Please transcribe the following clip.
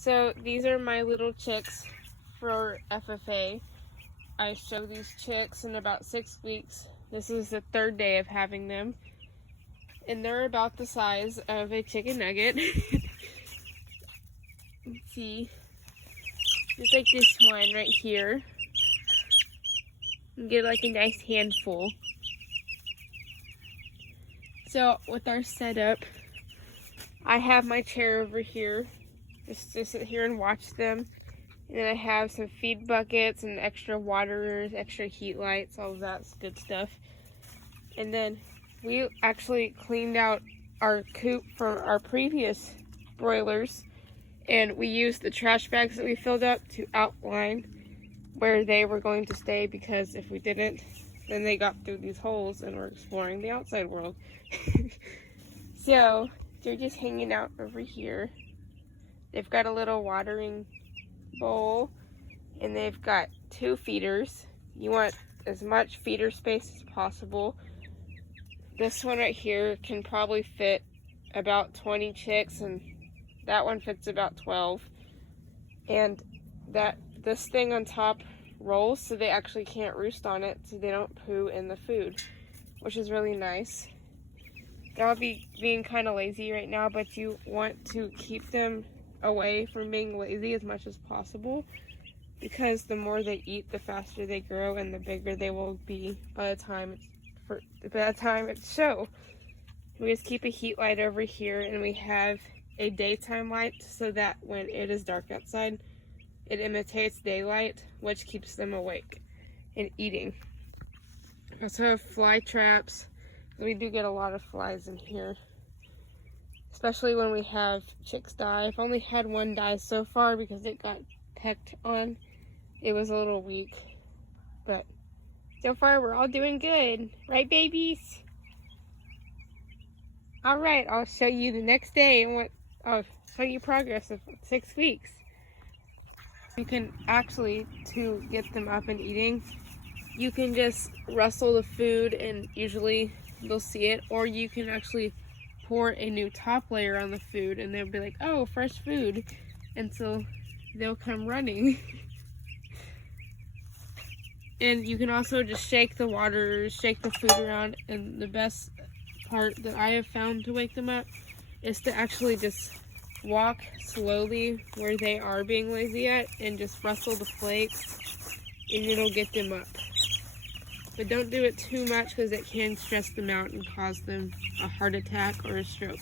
So these are my little chicks for FFA. I show these chicks in about 6 weeks. This is the 3rd day of having them. And they're about the size of a chicken nugget. Let's see. Just like this one right here. And get like a nice handful. So with our setup, I have my chair over here just to sit here and watch them. And then I have some feed buckets and extra waterers, extra heat lights, all of that good stuff. And then we actually cleaned out our coop from our previous broilers, and we used the trash bags that we filled up to outline where they were going to stay, because if we didn't, then they got through these holes and were exploring the outside world. So they're just hanging out over here. They've got a little watering bowl, and they've got 2 feeders. You want as much feeder space as possible. This one right here can probably fit about 20 chicks, and that one fits about 12. And this thing on top rolls, so they actually can't roost on it, so they don't poo in the food, which is really nice. They'll be being kind of lazy right now, but you want to keep them away from being lazy as much as possible, because the more they eat, the faster they grow and the bigger they will be by the time it's show. We just keep a heat light over here, and we have a daytime light so that when it is dark outside, it imitates daylight, which keeps them awake and eating. We also have fly traps. We do get a lot of flies in here, especially when we have chicks die. I've only had one die so far because it got pecked on. It was a little weak, but so far we're all doing good. Right, babies? All right, I'll show you the next day and I'll show you progress of 6 weeks. You can actually, to get them up and eating, you can just rustle the food and usually they'll see it, or you can actually pour a new top layer on the food and they'll be like, oh, fresh food, and so they'll come running. And you can also just shake the water, shake the food around, and the best part that I have found to wake them up is to actually just walk slowly where they are being lazy at and just rustle the flakes, and it'll get them up. But don't do it too much because it can stress them out and cause them a heart attack or a stroke.